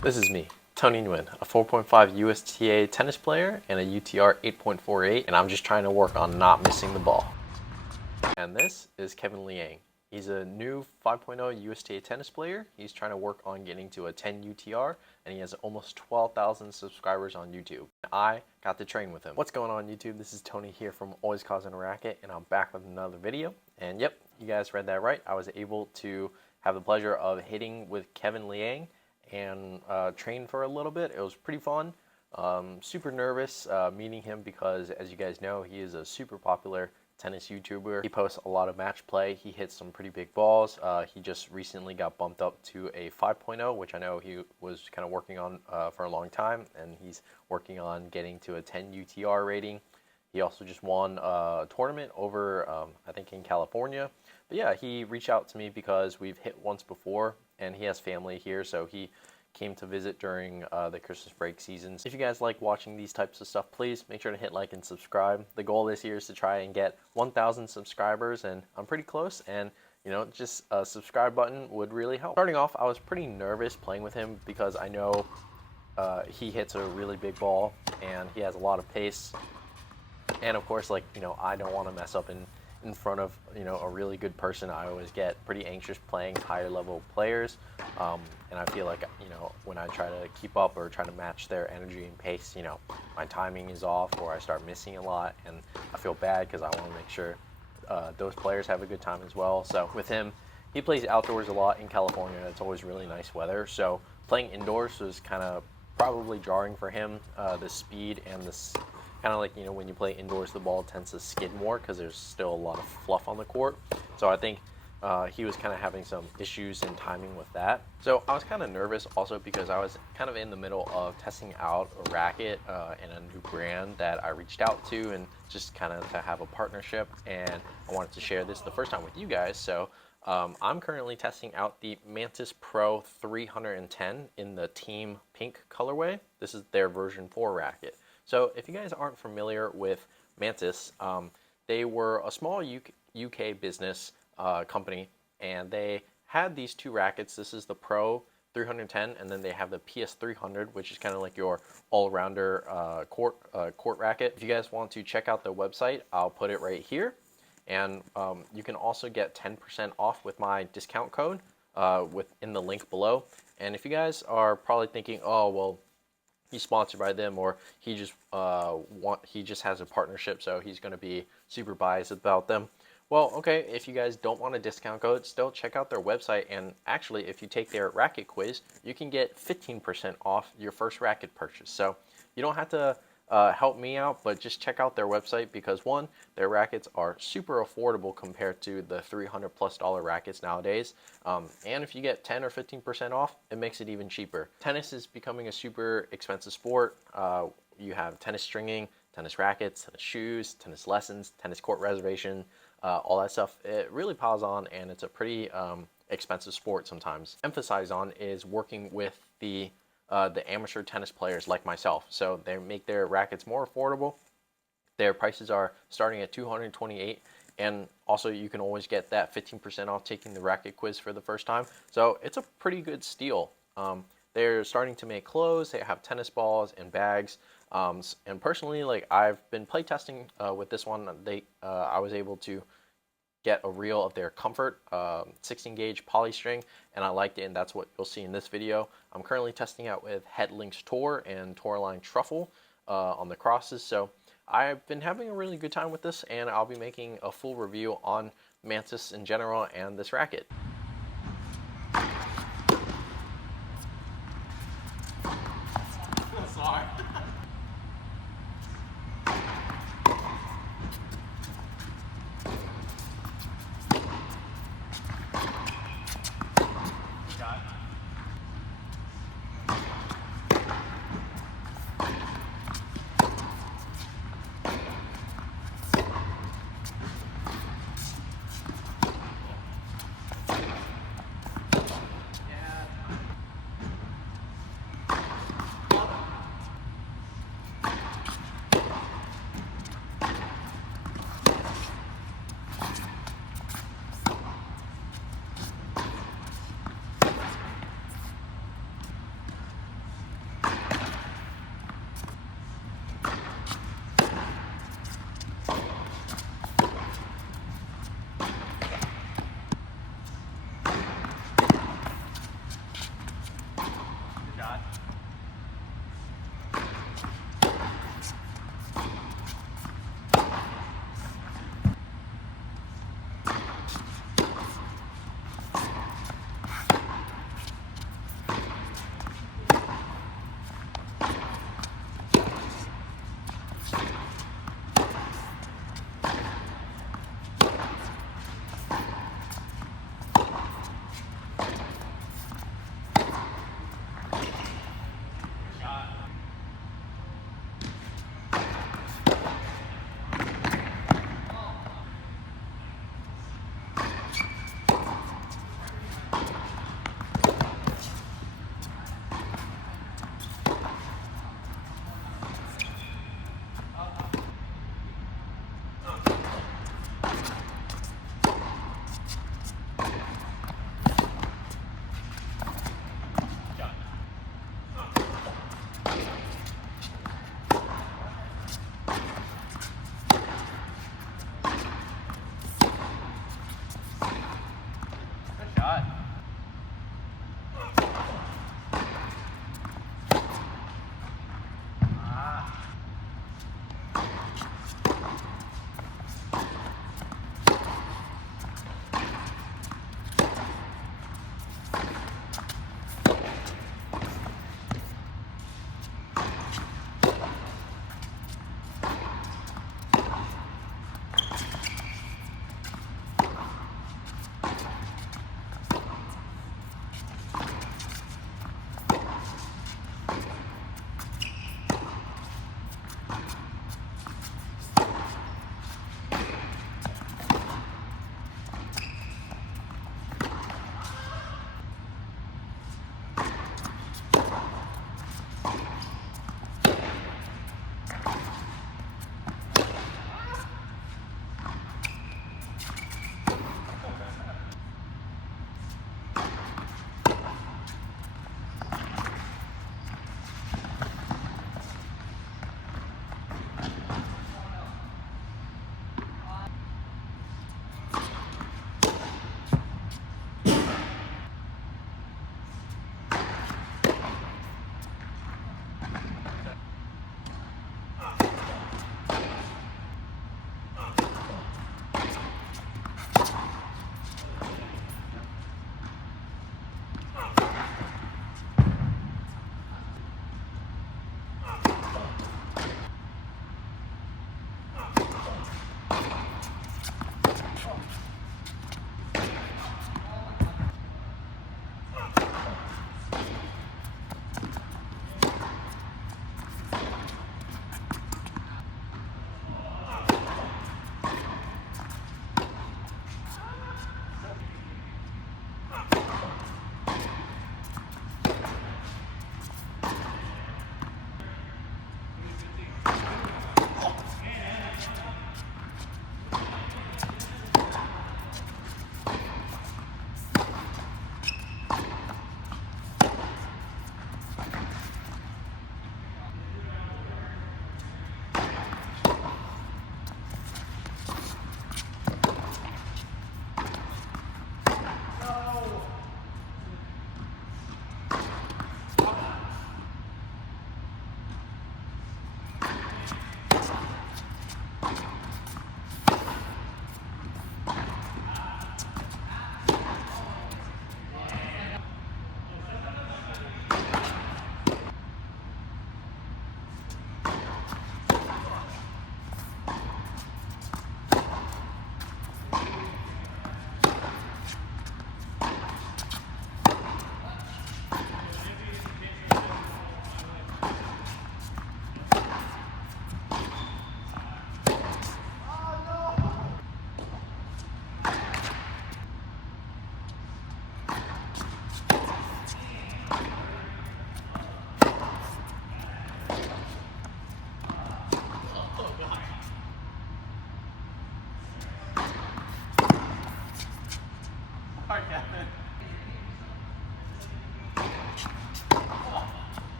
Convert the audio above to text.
This is me, Tony Nguyen, a 4.5 USTA tennis player and a UTR 8.48, and I'm just trying to work on not missing the ball. And this is Kevin Liang. He's a new 5.0 USTA tennis player. He's trying to work on getting to a 10 UTR, and he has almost 12,000 subscribers on YouTube. I got to train with him. What's going on YouTube? This is Tony here from Always Causing a Racket, and I'm back with another video. And yep, you guys read that right. I was able to have the pleasure of hitting with Kevin Liang and train for a little bit. It was pretty fun. Super nervous meeting him because, as you guys know, he is a super popular tennis YouTuber. He posts a lot of match play. He hits some pretty big balls. He just recently got bumped up to a 5.0, which I know he was kind of working on for a long time, and he's working on getting to a 10 UTR rating. He also just won a tournament over, I think, in California. But yeah, he reached out to me because we've hit once before, and he has family here, so he came to visit during the Christmas break seasons. If you guys like watching these types of stuff, please make sure to hit like and subscribe. The goal this year is to try and get 1,000 subscribers, and I'm pretty close, and you know, just a subscribe button would really help. Starting off, I was pretty nervous playing with him because I know he hits a really big ball and he has a lot of pace. And of course, like, you know, I don't want to mess up in front of, you know, a really good person. I always get pretty anxious playing higher level players. And I feel like, you know, when I try to keep up or try to match their energy and pace, you know, my timing is off or I start missing a lot. And I feel bad because I want to make sure those players have a good time as well. So with him, he plays outdoors a lot in California. It's always really nice weather. So playing indoors was kind of probably jarring for him, the speed and this kind of like, you know, when you play indoors, the ball tends to skid more because there's still a lot of fluff on the court. So I think he was kind of having some issues in timing with that. So I was kind of nervous also because I was kind of in the middle of testing out a racket and a new brand that I reached out to, and just kind of to have a partnership. And I wanted to share this the first time with you guys. So I'm currently testing out the Mantis Pro 310 in the Team Pink colorway. This is their version 4 racket. So if you guys aren't familiar with Mantis, they were a small UK business company, and they had these two rackets. This is the Pro 310, and then they have the PS 300, which is kind of like your all-rounder court racket. If you guys want to check out their website, I'll put it right here. And you can also get 10% off with my discount code in the link below. And if you guys are probably thinking, oh, well, he's sponsored by them, or he just has a partnership, so he's going to be super biased about them. Well, okay, if you guys don't want a discount code, still check out their website, and actually, if you take their racket quiz, you can get 15% off your first racket purchase. So you don't have to help me out, but just check out their website because, one, their rackets are super affordable compared to the $300+ rackets nowadays. And if you get 10 or 15% off, it makes it even cheaper. Tennis is becoming a super expensive sport. You have tennis stringing, tennis rackets, tennis shoes, tennis lessons, tennis court reservation, all that stuff. It really piles on, and it's a pretty expensive sport sometimes. Emphasize on is working with the amateur tennis players like myself. So they make their rackets more affordable. Their prices are starting at $228, and also you can always get that 15% off taking the racket quiz for the first time. So it's a pretty good steal. They're starting to make clothes. They have tennis balls and bags. And personally, like, I've been play testing with this one. I was able to get a reel of their Comfort 16 gauge poly string, and I liked it, and that's what you'll see in this video. I'm currently testing out with Headlinks Tour and Tourline Truffle on the crosses, so I've been having a really good time with this, and I'll be making a full review on Mantis in general and this racket. Sorry.